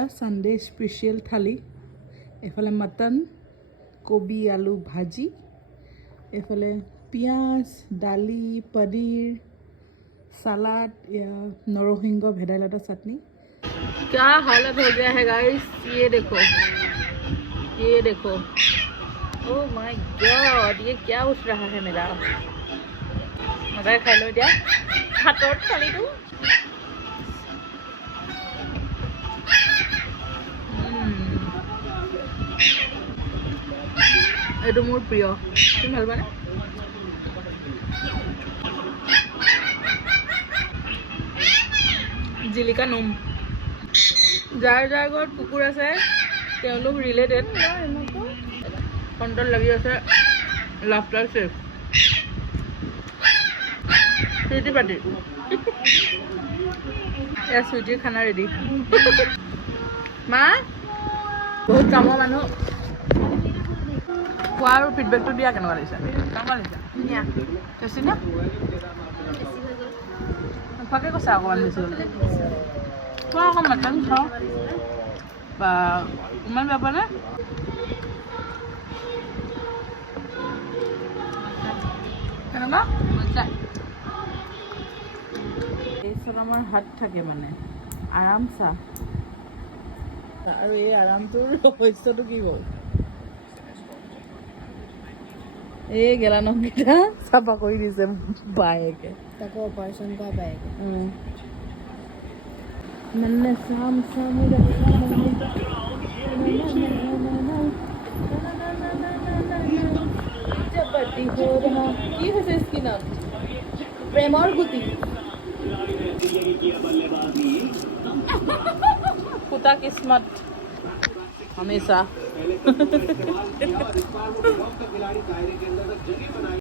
এয়া Sunday special থালি এফালে mutton কবি আলু ভাজি এফালে পিঁয়াজ দালি পনীर सलाद या नरसिंह भेदाइलता चटनी। क्या हालत हो गया है गाइस, ये देखो ओह माय गॉड, ये क्या उठ रहा है मेरा। मजा खाई लो दिया हाथर थाली तो এইটো মোৰ প্ৰিয়, তুমি ভাল পানে? জিলিকা নোম যাৰ যাৰ ঘৰত কুকুৰ আছে তেওঁলোক ৰিলেটেড কণ্ট্ৰল লাগি আছে লাফটাৰ চেফ চুইটি পাতি এয়া চুইটিৰ খানা ৰেডি। মা বহুত কামৰ মানুহ খোৱাৰ ফিডবেকটো দিয়া কেনেকুৱা লাগিছে? কেনেকুৱা লাগিছে? ধুনীয়া টেষ্টি না? নোখোৱাকৈ কৈছা অকণমান বেছি হ'লে খোৱা অকণ মাটন খাওঁ বা ইমান বেয়া পোৱা নে? কেনেকুৱা এই চব আমাৰ হাত থাকে মানে আৰাম চা আৰু এই আৰামটোৰ ৰহস্যটো কি হ'ল? এই গেলা নখকেইটা চাফা কৰি দিছে বায়েকে, তাকে অপাৰেশ্যন কৰা বায়েকে। नन्हे शाम शाम हो रहा की है इसकी नाम प्रेम और गुती कुत्ता किस्मत हमेशा